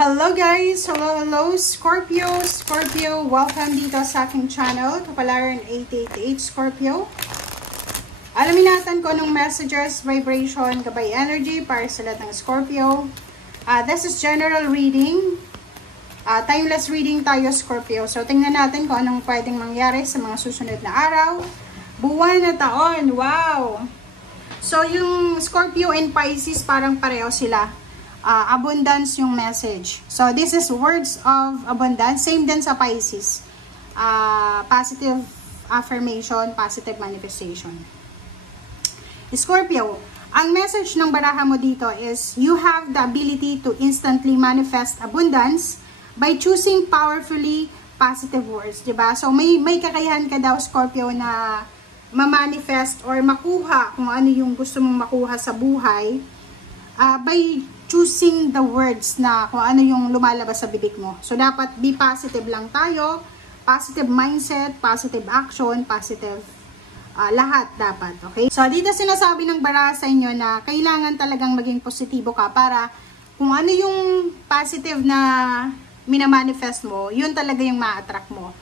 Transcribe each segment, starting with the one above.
Hello guys! Hello Scorpio! Scorpio, welcome dito sa aking channel, Kapalaran 888 Scorpio. Alamin natin kung anong messages, vibration, gabay energy para sa lahat ng Scorpio. This is general reading. Timeless reading tayo, Scorpio. So tingnan natin kung anong pwedeng mangyari sa mga susunod na araw, buwan na taon. Wow! So yung Scorpio and Pisces parang pareho sila. Abundance yung message. So, this is words of abundance. Same din sa Pisces. Positive affirmation, positive manifestation. Scorpio, ang message ng baraha mo dito is, you have the ability to instantly manifest abundance by choosing powerfully positive words. Diba? So, may kakayahan ka daw, Scorpio, na ma-manifest or makuha kung ano yung gusto mong makuha sa buhay by choosing the words na kung ano yung lumalabas sa bibig mo. So, dapat be positive lang tayo. Positive mindset, positive action, positive lahat dapat. Okay? So, dito sinasabi ng baraha sa inyo na kailangan talagang maging positibo ka para kung ano yung positive na minamanifest mo, yun talaga yung ma-attract mo.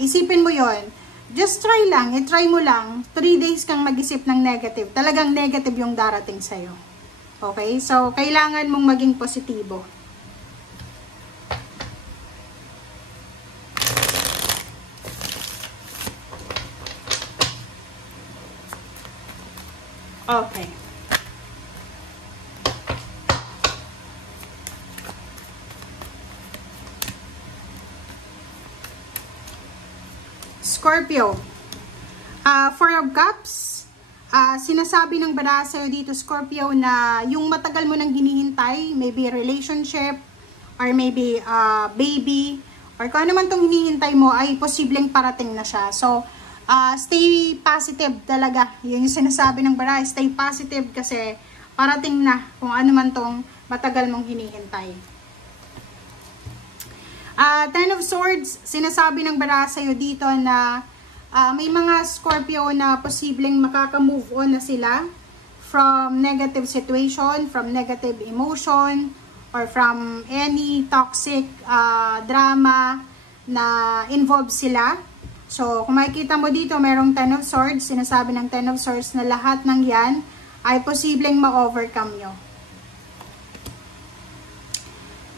Isipin mo yun. Just try lang. I-try mo lang. 3 days kang mag-isip ng negative. Talagang negative yung darating sa'yo. Okay? So, kailangan mong maging positibo. Okay. Scorpio. 4 of Cups. Sinasabi ng baraha sa'yo dito, Scorpio, na yung matagal mo nang hinihintay, maybe relationship, or maybe baby, or kung ano man itong hinihintay mo, ay posibleng parating na siya. So, stay positive talaga. Yung sinasabi ng baraha, stay positive kasi parating na kung ano man itong matagal mong hinihintay. 10 of Swords, sinasabi ng baraha sa'yo dito na may mga Scorpio na posibleng makaka-move on na sila from negative situation, from negative emotion, or from any toxic drama na involved sila. So, kung makikita mo dito, merong 10 of Swords. Sinasabi ng 10 of Swords na lahat ng yan ay posibleng ma-overcome nyo.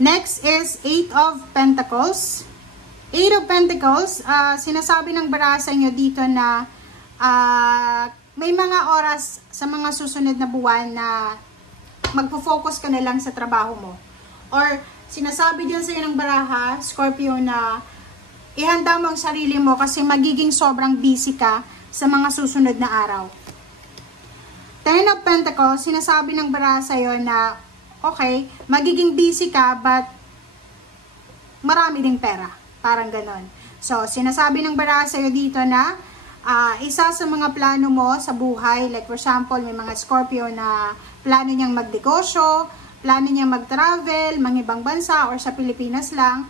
Next is 8 of Pentacles. 8 of Pentacles, sinasabi ng baraha sa inyo dito na may mga oras sa mga susunod na buwan na magpo-focus ka na lang sa trabaho mo. Or sinasabi din sa inyo ng baraha, Scorpio, na ihanda mo ang sarili mo kasi magiging sobrang busy ka sa mga susunod na araw. 10 of Pentacles, sinasabi ng baraha sa iyo na okay, magiging busy ka but marami ding pera. Parang ganon. So, sinasabi ng baraha sa'yo dito na isa sa mga plano mo sa buhay, like for example, may mga Scorpio na plano niyang magnegosyo, plano niyang mag-travel, ibang bansa, or sa Pilipinas lang,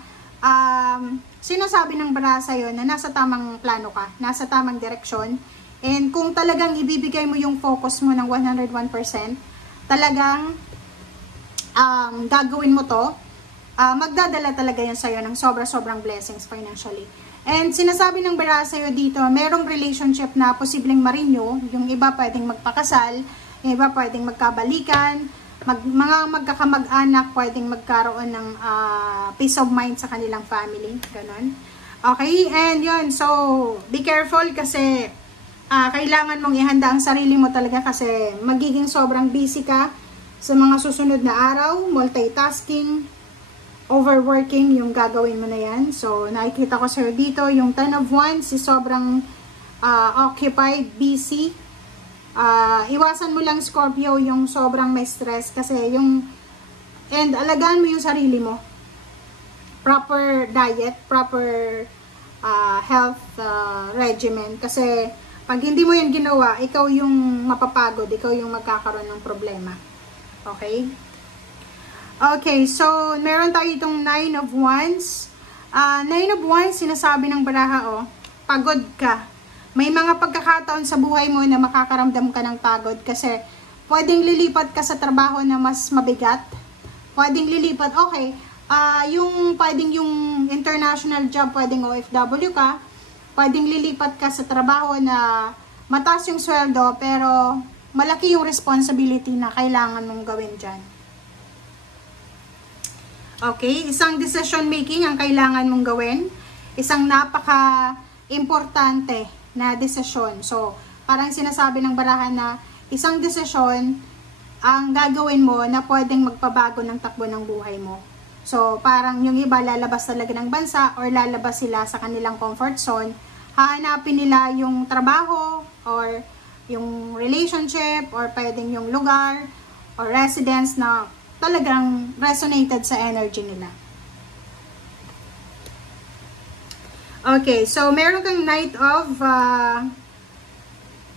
sinasabi ng baraha sa'yo na nasa tamang plano ka, nasa tamang direksyon, and kung talagang ibibigay mo yung focus mo ng 101%, talagang gagawin mo to, magdadala talaga yan sa'yo ng sobra-sobrang blessings financially. And sinasabi ng baraha sa'yo dito, merong relationship na posibleng ma-renew, yung iba pwedeng magpakasal, yung iba pwedeng magkabalikan, mga magkakamag-anak pwedeng magkaroon ng peace of mind sa kanilang family, ganon. Okay, and yun, so be careful kasi kailangan mong ihanda ang sarili mo talaga kasi magiging sobrang busy ka sa mga susunod na araw, multitasking, overworking yung gagawin mo na yan. So, nakikita ko sa'yo dito, yung 10 of Wands, si sobrang occupied, busy. Iwasan mo lang, Scorpio, yung sobrang may stress kasi and alagaan mo yung sarili mo. Proper diet, proper health regimen. Kasi, pag hindi mo yan ginawa, ikaw yung mapapagod, ikaw yung magkakaroon ng problema. Okay? Okay, so, meron tayo itong 9 of Wands. 9 of Wands, sinasabi ng baraha, pagod ka. May mga pagkakataon sa buhay mo na makakaramdam ka ng pagod kasi pwedeng lilipat ka sa trabaho na mas mabigat, pwedeng lilipat, okay, yung pwedeng yung international job, pwedeng OFW ka, pwedeng lilipat ka sa trabaho na mataas yung sweldo, pero malaki yung responsibility na kailangan mong gawin dyan. Okay, isang decision making ang kailangan mong gawin, isang napaka-importante na desisyon. So, parang sinasabi ng barahan na isang desisyon ang gagawin mo na pwedeng magpabago ng takbo ng buhay mo. So, parang yung iba lalabas talaga ng bansa or lalabas sila sa kanilang comfort zone, hahanapin nila yung trabaho or yung relationship or pwedeng yung lugar or residence na talagang resonated sa energy nila. Okay, so meron kang Knight of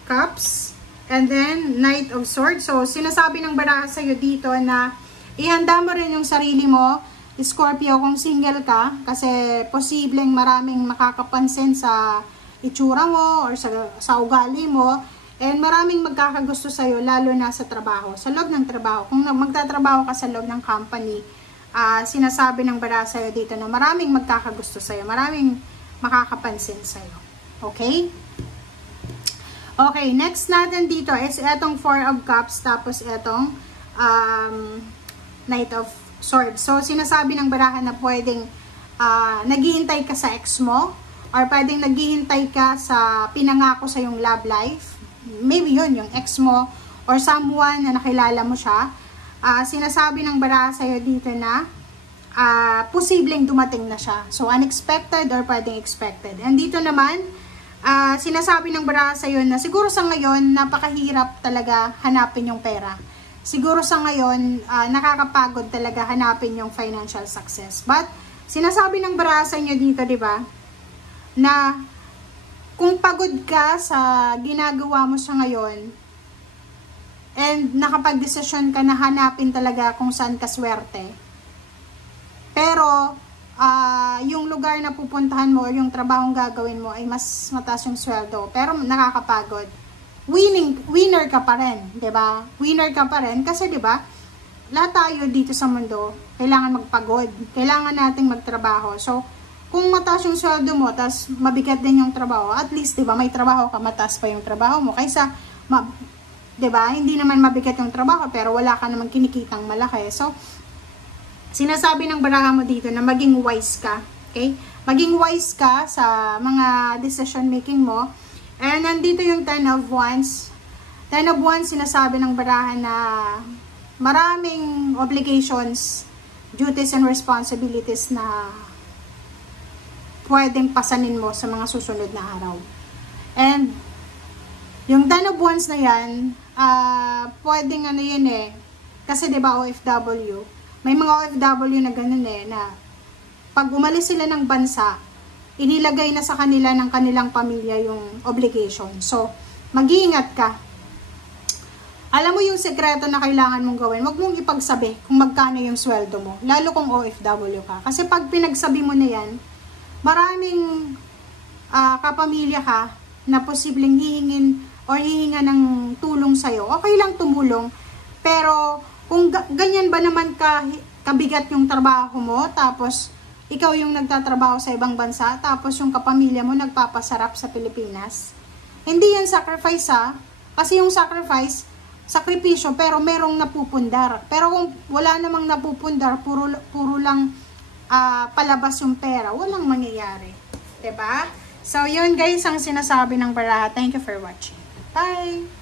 Cups and then Knight of Swords. So, sinasabi ng baraha sa'yo dito na ihanda mo rin yung sarili mo, Scorpio, kung single ka, kasi posibleng maraming makakapansin sa itsura mo or sa ugali mo, and maraming magkakagusto sa'yo, lalo na sa trabaho, sa loob ng trabaho. Kung magtatrabaho ka sa loob ng company, sinasabi ng baraha sa'yo dito na maraming magkakagusto sa'yo, maraming makakapansin sa'yo. Okay? Okay, next natin dito is etong Four of Cups, tapos etong Knight of Swords. So, sinasabi ng baraha na pwedeng naghihintay ka sa ex mo, or pwedeng naghihintay ka sa pinangako sa yung love life. Maybe yun, yung ex mo, or someone na nakilala mo siya. Sinasabi ng baraha sa'yo dito na posibleng dumating na siya. So, unexpected or pwedeng expected. And dito naman, sinasabi ng baraha sa'yo na siguro sa ngayon, napakahirap talaga hanapin yung pera. Siguro sa ngayon, nakakapagod talaga hanapin yung financial success. But, sinasabi ng baraha sa inyo dito, di ba, na kung pagod ka sa ginagawa mo sa ngayon, and nakapag-desisyon ka na hanapin talaga kung saan ka swerte, pero, yung lugar na pupuntahan mo or yung trabahong gagawin mo ay mas mataas yung sweldo, pero nakakapagod, winner ka pa rin, 'di ba? Winner ka pa rin kasi 'di ba? Lahat tayo dito sa mundo kailangan magpagod, kailangan nating magtrabaho. So, kung mataas yung sweldo mo, tas mabigat din yung trabaho, at least 'di ba, may trabaho ka, mataas pa yung trabaho mo kaysa 'di ba? Hindi naman mabigat yung trabaho pero wala ka namang kinikitang malaki. So, sinasabi ng baraha mo dito na maging wise ka, okay? Maging wise ka sa mga decision making mo. And nandito yung Ten of Wands. Ten of Wands, sinasabi ng baraha na maraming obligations, duties and responsibilities na pwedeng pasanin mo sa mga susunod na araw. And yung Ten of Wands na yan, pwedeng ano yun eh, kasi diba OFW, may mga OFW na ganun eh, na pag umalis sila ng bansa, inilagay na sa kanila ng kanilang pamilya yung obligation. So, mag-iingat ka. Alam mo yung sekreto na kailangan mong gawin, wag mong ipagsabi kung magkano yung sweldo mo, lalo kung OFW ka. Kasi pag pinagsabi mo na yan, maraming kapamilya ka na posibleng hihingin or hihinga ng tulong sa'yo. Okay lang tumulong, pero kung ganyan ba naman kabigat yung trabaho mo, tapos ikaw yung nagtatrabaho sa ibang bansa, tapos yung kapamilya mo nagpapasarap sa Pilipinas. Hindi yan sacrifice kasi yung sacrifice, sakripisyo, pero merong napupundar. Pero kung wala namang napupundar, puro lang palabas yung pera, walang mangyayari. Diba? So, yun guys ang sinasabi ng baraha. Thank you for watching. Bye!